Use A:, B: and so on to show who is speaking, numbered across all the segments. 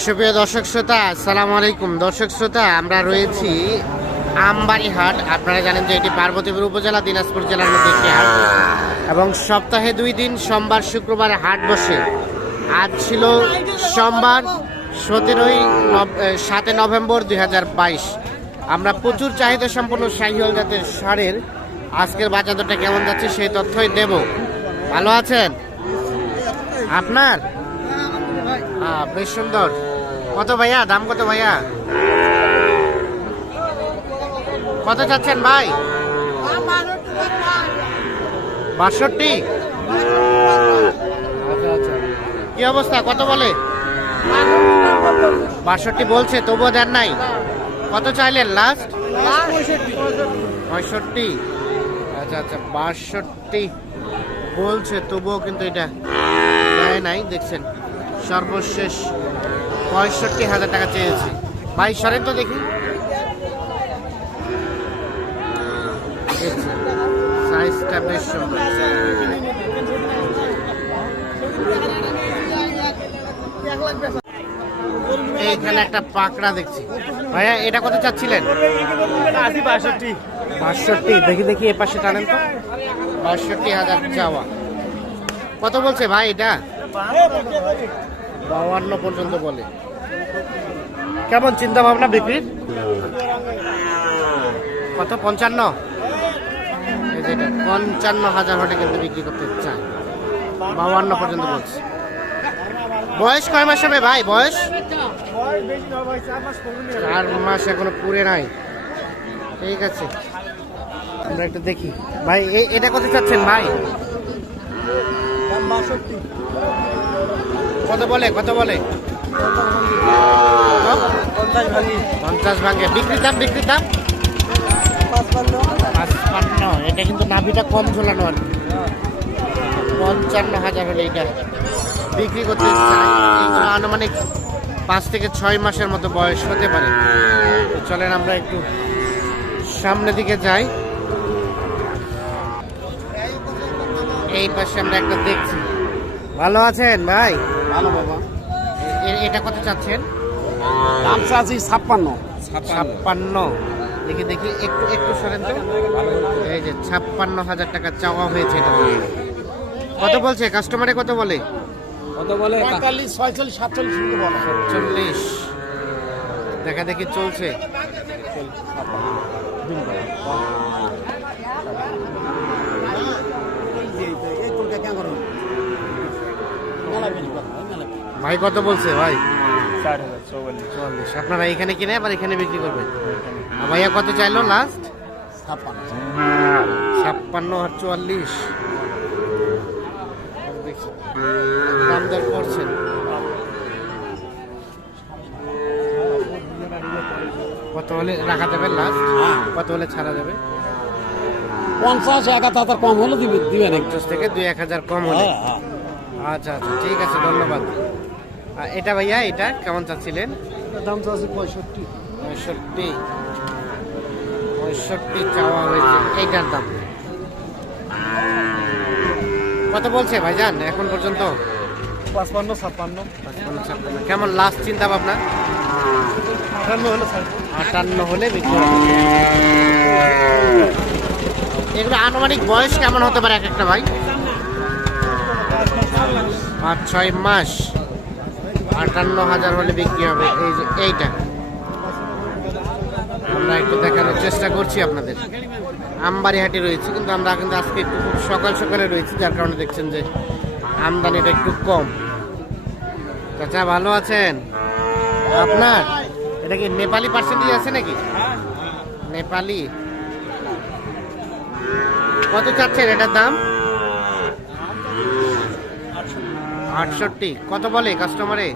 A: সুপ্রিয় দর্শক শ্রোতা, আসসালামু আলাইকুম। দর্শক শ্রোতা, আমরা রয়েছি আমবাড়ি হাট আপনারা জানেন যে এটি পার্বতীপুর উপজেলা, দিনাজপুর জেলার মধ্যে একটি হাট। এবং সপ্তাহে দুই দিন, সোমবার, শুক্রবার হাট বসে। আজ ছিল সোমবার, সতেরোই সাতই নভেম্বর দুই হাজার বাইশ। আমরা প্রচুর চাহিদা সম্পন্ন শাহিওয়াল জাতের সারের আজকের বাজার দরটা কেমন যাচ্ছে, সেই তথ্যই দেব। ভালো আছেন? আপনার? হ্যাঁ বেশ সুন্দর। কত ভাইয়া? দাম কত ভাইয়া? কত চাচ্ছেন ভাই? বাষট্টি? কি অবস্থা? কত বলে? বাষট্টি বলছে, তবুও দেন নাই। কত চাইলেন লাস্ট পঁয়ষট্টি। আচ্ছা আচ্ছা বাষট্টি বলছে, তবুও কিন্তু এটা দেয় নাই, দেখছেন। সর্বশেষ পঁয়ষট্টি হাজার টাকা চেয়েছে। ভাই, সরেন তো দেখি। সাইজটা বেশ সুন্দর। এইখানে একটা পাকড়া দেখছি। ভাইয়া, এটা কত চাচ্ছিলেন?
B: বাষট্টি।
A: বাষট্টি দেখি দেখি, এ পাশে টানেন তো। বাষট্টি হাজার চাওয়া। কত বলছে ভাই এটা? বাউান্ন পর্যন্ত বলে। কেমন চিন্তা ভাবনা বিক্রির কত? পঞ্চান্ন? পঞ্চান্ন হাজার হলে কিন্তু বিক্রি করতে চায়। বাউান্ন পর্যন্ত বলছে। বয়স কয় মাস হবে ভাই? বয়স? চার মাস এখনও পুরে নাই। ঠিক আছে। আমরা একটু দেখি। ভাই এটা কত চাচ্ছেন ভাই? কত বলে কত বলে?
B: পঞ্চাশ ভাঙে।
A: বিক্রির দাম বিক্রির দাম?
B: পাঁচপান্ন।
A: এটা কিন্তু নাভিটা কম ঝোলানো আর পঞ্চান্ন হাজার হলে এটা। বিক্রি করতে চাই আনুমানিক পাঁচ থেকে ছয় মাসের মতো বয়স হতে পারে। চলেন আমরা একটু সামনের দিকে যাই। এই পাশে আমরা একটা দেখছি। ভালো আছেন ভাই?
B: ভালো বাবা।
A: এটা কত চাচ্ছেন?
B: দাম চাচ্ছি ছাপ্পান্ন।
A: ছাপ্পান্ন। দেখি দেখি একটু একটু সরেন তো। এই যে ছাপ্পান্ন হাজার টাকা চাওয়া হয়েছে এটা। কত বলছে? কাস্টমারে কত বলে?
B: কত বলে? পঁয়তাল্লিশ ছয়চল্লিশ সাতচল্লিশ কিন্তু বলে।
A: চল্লিশ দেখা দেখি চলছে। ভাই কত বলছে ভাই?
B: চার হাজার চৌবাল্লিশ
A: চুয়াল্লিশ। আপনারা এখানে কিনে আবার এখানে বিক্রি করবেন? ভাইয়া কত চাইলো লাস্ট
B: ছাপ্পান্ন।
A: ছাপ্পান্ন আর চুয়াল্লিশ। দাম দর করছেন। কত হলে রাখা যাবে লাস্ট কত হলে ছাড়া যাবে?
B: পঞ্চাশ এক হাজার কম হলে দিবে দিবেন
A: পঞ্চাশ থেকে দুই এক হাজার কম হলে। আচ্ছা আচ্ছা ঠিক আছে ধন্যবাদ। এটা ভাইয়া এটা কেমন চাচ্ছিলেন?
B: দাম চাচ্ছি পঁয়ষট্টি।
A: পঁয়ষট্টি। পঁয়ষট্টি চাওয়া হয়েছে এইটার দাম। কত বলছে ভাইজান এখন পর্যন্ত?
B: পাঁচপান্ন ছাপ্পান্ন।
A: পাঁচপান্ন, ছাপ্পান্ন। কেমন লাস্ট চিন্তা ভাবনা?
B: আটান্ন হলে
A: আটান্ন হলে বিক্রি এগুলো আনুমানিক বয়স কেমন হতে পারে এক একটা ভাই? পাঁচ ছয় মাস। আটান্ন হাজার হলে বিক্রি হবে। এই যে এইটা। আমরা একটু দেখানোর চেষ্টা করছি আপনাদের। আমবাড়ি হাটে রয়েছে, কিন্তু আমরা কিন্তু আজকে একটু খুব সকাল সকালে রয়েছি, যার কারণে দেখছেন যে আমদানিটা একটু কম। চাচা, ভালো আছেন? আপনার? এটা কি নেপালি পার্সেন্টেজ আছে নাকি? নেপালি। কত চাচ্ছেন এটার দাম? আটষট্টি। কত বলে কাস্টমারে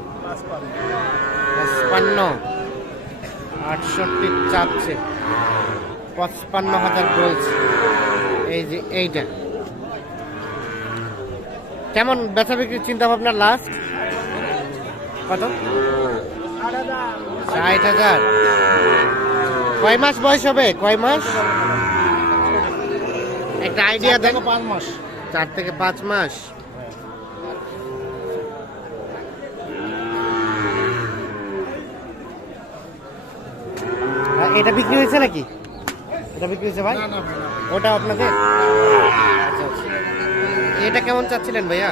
A: পঁচপান্ন। আটষট্টি চাচ্ছে। পঁচপান্ন হাজার বলছে এই যে এইটা। কেমন বেচা বিক্রির চিন্তা ভাবনা লাস্ট কত? ষাট হাজার। কয় মাস বয়স হবে? কয় মাস? একটা আইডিয়া দেন।
B: পাঁচ মাস।
A: চার থেকে পাঁচ মাস। এটা বিক্রি হয়েছে নাকি? এটা বিক্রি হয়েছে ভাই? ওটা আপনাদের? আচ্ছা আচ্ছা। এটা কেমন চাচ্ছিলেন ভাইয়া?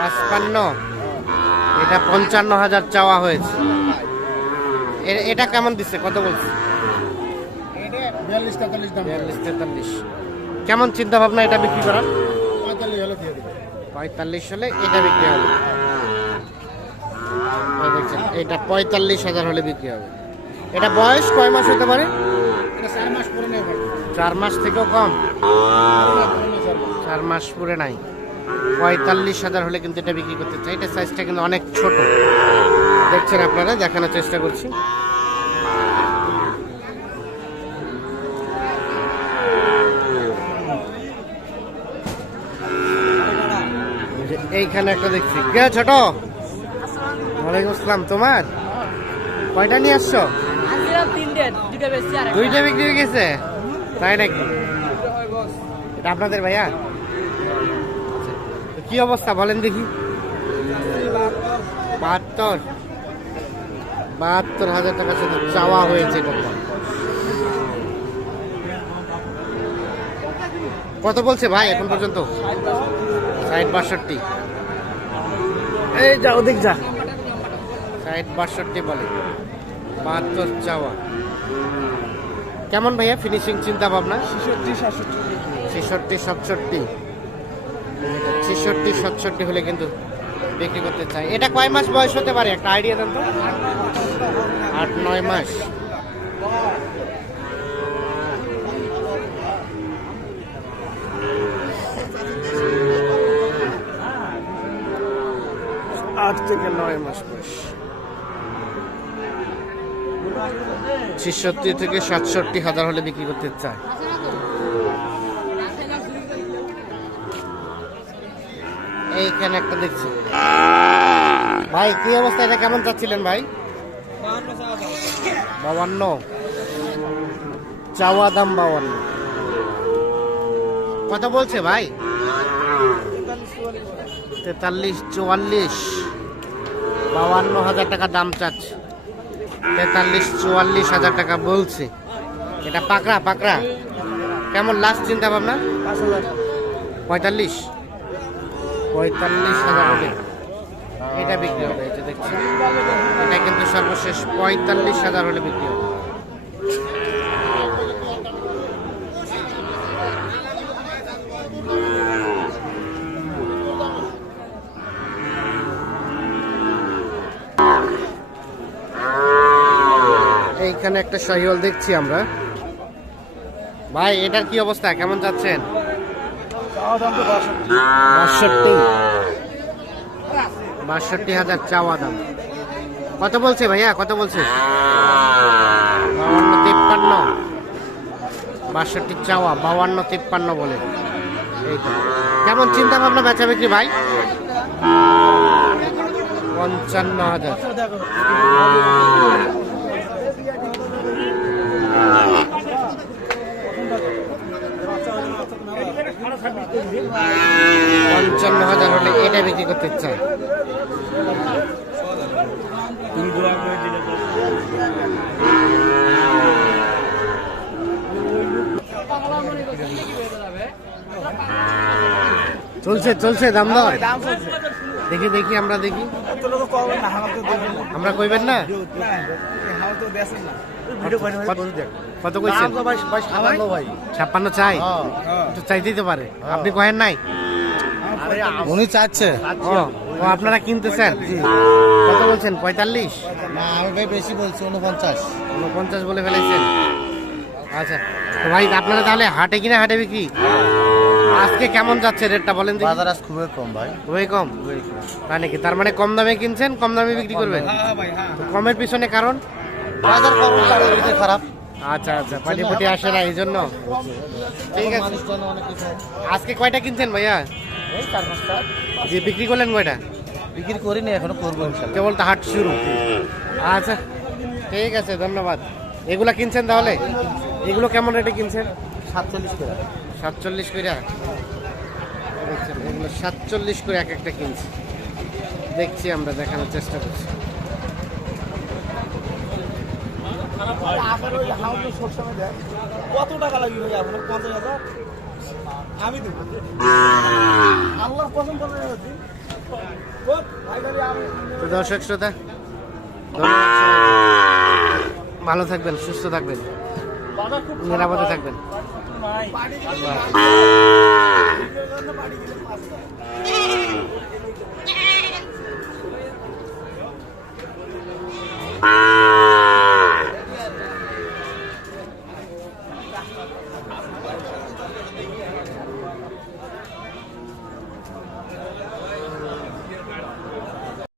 A: পাঁচপান্ন এটা পঞ্চান্ন হাজার চাওয়া হয়েছে। এটা কেমন দিচ্ছে? কত বলছে? কেমন চিন্তা ভাবনা এটা বিক্রি করার?
B: পঁয়তাল্লিশ হলে
A: পঁয়তাল্লিশ এটা বিক্রি হবে। দেখছেন এটা পঁয়তাল্লিশ হাজার হলে বিক্রি হবে। এটা বয়স কয় মাস হতে পারে?
B: চার মাস
A: থেকেও কম? চার মাস পুরে নাই। পঁয়তাল্লিশ হাজার হলে কিন্তু এটা বিক্রি করতে চাই। এটা সাইজটা কিন্তু অনেক ছোট। দেখছেন আপনারা দেখানোর চেষ্টা করছি। এইখানে একটা দেখছি। কে ছোট? ওয়ালাইকুম আসসালাম। তোমার? কয়টা নিয়ে আসছো?
C: বেশি আর
A: দুইটা বিক্রি হয়ে গেছে? তাই নাকি? এটা আপনাদের ভাইয়া? আচ্ছা। কি অবস্থা বলেন দেখি। বাহাত্তর। বাহাত্তর হাজার টাকা শুধু চাওয়া হয়েছে কত বলছে ভাই এখন পর্যন্ত? ষাট বাষট্টি।
B: এই যা ওদিক যা।
A: ষাট বাষট্টি বলে। বাহাত্তর চাওয়া। কেমন ভাইয়া ফিনিশিং চিন্তা ভাবনা
B: ছেষট্টি সাতষট্টি।
A: ছেষট্টি সাতষট্টি। ছেষট্টি সাতষট্টি হলে কিন্তু বিক্রি করতে চাই। এটা কয় মাস বয়স হতে পারে? একটা আইডিয়া দেন তো। আট নয় মাস। আট থেকে নয় মাস বয়স। ছেষট্টি থেকে সাতষট্টি হাজার হলে বিক্রি করতে চায়। এইখানে একটা দেখছি। ভাই, কি অবস্থা? এটা কেমন চাচ্ছিলেন ভাই? বাবান্ন চাওয়া দাম বাবান্ন কত বলছে ভাই? তেতাল্লিশ, চুয়াল্লিশ। বাবান্ন হাজার টাকা দাম চাচ্ছে। তেতাল্লিশ, চুয়াল্লিশ হাজার টাকা বলছে। এটা পাকড়া পাকড়া। কেমন লাস্ট চিন্তা ভাবনা পঁয়তাল্লিশ। পঁয়তাল্লিশ হাজার হলে এটা বিক্রি হবে এটা দেখছি এটা কিন্তু সর্বশেষ পঁয়তাল্লিশ হাজার হলে বিক্রি হবে। এইখানে একটা শাহিওয়াল দেখছি আমরা। ভাই, এটার কি অবস্থা? কেমন যাচ্ছেন?
B: বাষট্টি
A: হাজার চাওয়া দাম। কত বলছে ভাইয়া? কত বলছে? বাউান্ন তিপ্পান্ন। বাষট্টি চাওয়া, বাউান্ন তিপ্পান্ন বলে। এই তো। কেমন চিন্তা ভাবনা বেচা বিক্রি ভাই? পঞ্চান্ন হাজার। পঞ্চান্ন হাজার হলে এটা বিক্রি করতে চায় চলছে চলছে দাম দর। দেখি দেখি আমরা দেখি। আমরা কইবেন না?
B: তো
A: কত- কইছেন? ছাপ্পান্ন চাই? একটু চাইতেই তো পারে। আপনি কহেন নাই?
B: উনি চাচ্ছে।
A: ও ও আপনারা কিনতেছেন? কত বলছেন? পঁয়তাল্লিশ?
B: না আমি ভাই বেশি বলছি উনপঞ্চাশ
A: উনপঞ্চাশ বলে ফেলেছেন। আচ্ছা তো ভাই আপনারা তাহলে হাটে কিনা হাটে বিক্রি? আজকে কেমন যাচ্ছে রেটটা বলেন দেখি।
B: বাজার আজ খুবই কম ভাই।
A: খুবই কম? তাই নাকি? তার মানে কম দামে কিনছেন কম দামে বিক্রি করবেন? কমের পিছনে কারণ?
B: বাজার পরিস্থিতি খারাপ।
A: আচ্ছা আচ্ছা পাটি পুটি আসে না এই জন্য ঠিক আছে। আজকে কয়টা কিনছেন ভাইয়া?
B: এই চার পাঁচটা।
A: যে বিক্রি করলেন কয়টা?
B: বিক্রি করিনি এখনও করব
A: কেবল তো হাট শুরু। আচ্ছা। ঠিক আছে ধন্যবাদ। এগুলা কিনছেন তাহলে? এগুলো কেমন রেটে কিনছেন?
B: সাতচল্লিশ করে।
A: সাতচল্লিশ করে? দেখছেন এগুলো সাতচল্লিশ করে এক একটা কিনছি। দেখছি আমরা দেখানোর চেষ্টা করছি।
D: আবার ওই হাউস সবসময় দেয় কত টাকা লাগবে ভাই আপনার? পঞ্চাশ হাজার? আমি দেবো। আল্লাহ পছন্দ করে
A: দর্শক শ্রোতা ভালো থাকবেন সুস্থ থাকবেন নিরাপদে থাকবেন।